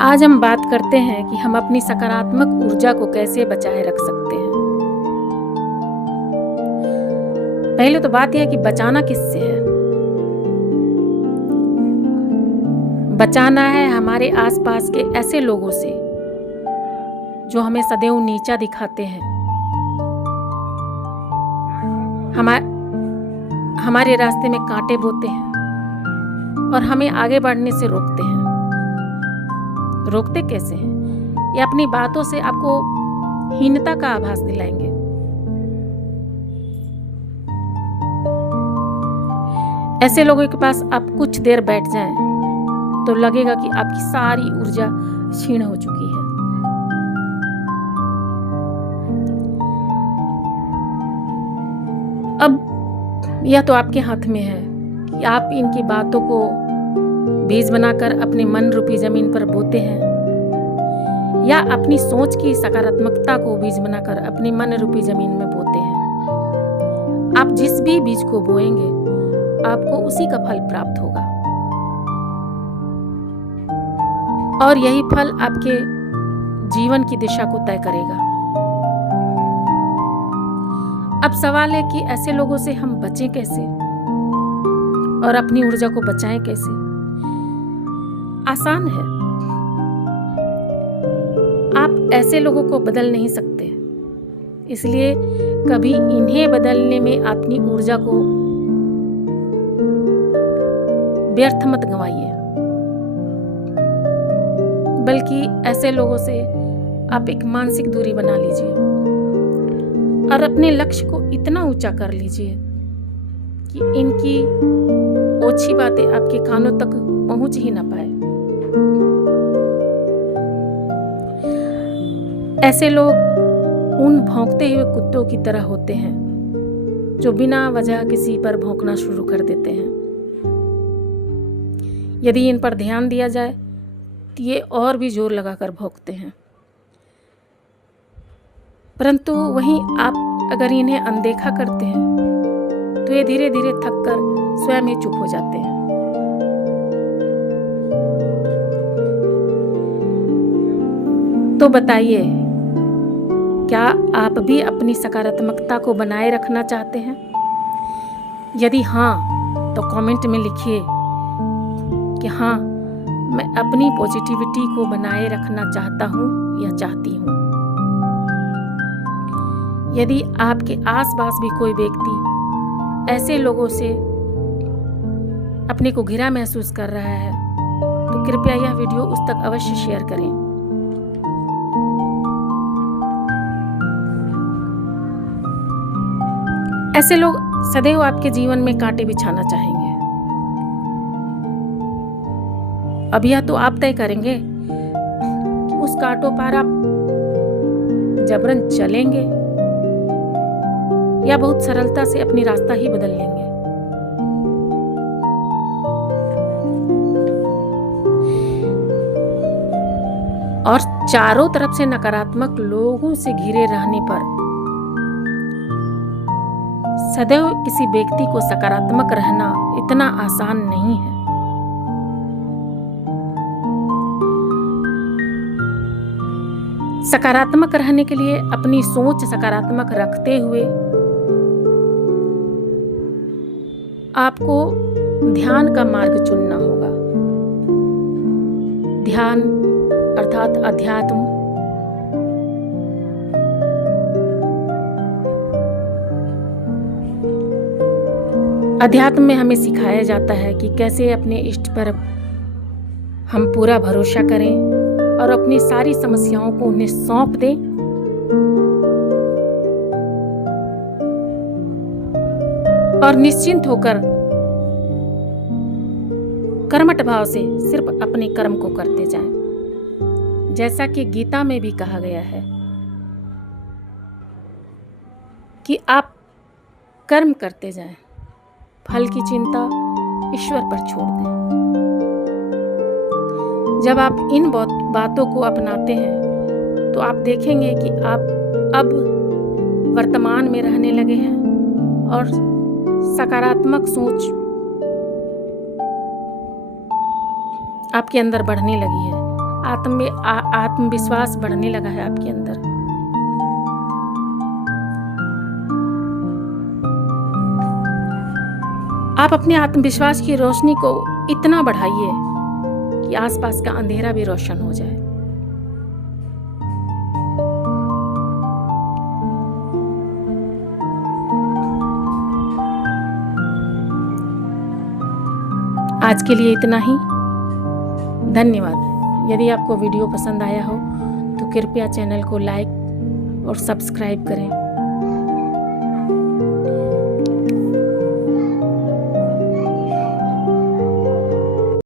आज हम बात करते हैं कि हम अपनी सकारात्मक ऊर्जा को कैसे बचाए रख सकते हैं। पहले तो बात यह है कि बचाना किससे है। बचाना है हमारे आसपास के ऐसे लोगों से जो हमें सदैव नीचा दिखाते हैं, हमारे रास्ते में कांटे बोते हैं और हमें आगे बढ़ने से रोकते हैं। रोकते कैसे हैं? ये अपनी बातों से आपको हीनता का आभास दिलाएंगे। ऐसे लोगों के पास आप कुछ देर बैठ जाएं तो लगेगा कि आपकी सारी ऊर्जा क्षीण हो चुकी है। अब यह तो आपके हाथ में है कि आप इनकी बातों को बीज बनाकर अपने मन रूपी जमीन पर बोते हैं या अपनी सोच की सकारात्मकता को बीज बनाकर अपने मन रूपी जमीन में बोते हैं। आप जिस भी बीज को बोएंगे आपको उसी का फल प्राप्त होगा और यही फल आपके जीवन की दिशा को तय करेगा। अब सवाल है कि ऐसे लोगों से हम बचें कैसे और अपनी ऊर्जा को बचाएं कैसे। आसान है। आप ऐसे लोगों को बदल नहीं सकते, इसलिए कभी इन्हें बदलने में अपनी ऊर्जा को व्यर्थ मत गंवाइए, बल्कि ऐसे लोगों से आप एक मानसिक दूरी बना लीजिए और अपने लक्ष्य को इतना ऊंचा कर लीजिए कि इनकी ओछी बातें आपके कानों तक पहुंच ही ना पाए। ऐसे लोग उन भौंकते हुए कुत्तों की तरह होते हैं जो बिना वजह किसी पर भौंकना शुरू कर देते हैं। यदि इन पर ध्यान दिया जाए तो ये और भी जोर लगाकर भौंकते हैं, परंतु वहीं आप अगर इन्हें अनदेखा करते हैं तो ये धीरे धीरे थककर स्वयं ही चुप हो जाते हैं। तो बताइए, क्या आप भी अपनी सकारात्मकता को बनाए रखना चाहते हैं? यदि हाँ, तो कमेंट में लिखिए कि हाँ, मैं अपनी पॉजिटिविटी को बनाए रखना चाहता हूँ या चाहती हूँ। यदि आपके आसपास भी कोई व्यक्ति ऐसे लोगों से अपने को घिरा महसूस कर रहा है तो कृपया यह वीडियो उस तक अवश्य शेयर करें। ऐसे लोग सदैव आपके जीवन में कांटे बिछाना चाहेंगे। अब यह तो आप तय करेंगे कि उस कांटों पर आप जबरन चलेंगे या बहुत सरलता से अपनी रास्ता ही बदल लेंगे। और चारों तरफ से नकारात्मक लोगों से घिरे रहने पर सदैव किसी व्यक्ति को सकारात्मक रहना इतना आसान नहीं है। सकारात्मक रहने के लिए अपनी सोच सकारात्मक रखते हुए आपको ध्यान का मार्ग चुनना होगा। ध्यान अर्थात अध्यात्म। अध्यात्म में हमें सिखाया जाता है कि कैसे अपने इष्ट पर हम पूरा भरोसा करें और अपनी सारी समस्याओं को उन्हें सौंप दें और निश्चिंत होकर कर्मठ भाव से सिर्फ अपने कर्म को करते जाएं। जैसा कि गीता में भी कहा गया है कि आप कर्म करते जाएं, फल की चिंता ईश्वर पर छोड़ दें। जब आप इन बातों को अपनाते हैं तो आप देखेंगे कि आप अब वर्तमान में रहने लगे हैं और सकारात्मक सोच आपके अंदर बढ़ने लगी है। आत्मविश्वास बढ़ने लगा है आपके अंदर। आप अपने आत्मविश्वास की रोशनी को इतना बढ़ाइए कि आसपास का अंधेरा भी रोशन हो जाए। आज के लिए इतना ही। धन्यवाद। यदि आपको वीडियो पसंद आया हो तो कृपया चैनल को लाइक और सब्सक्राइब करें।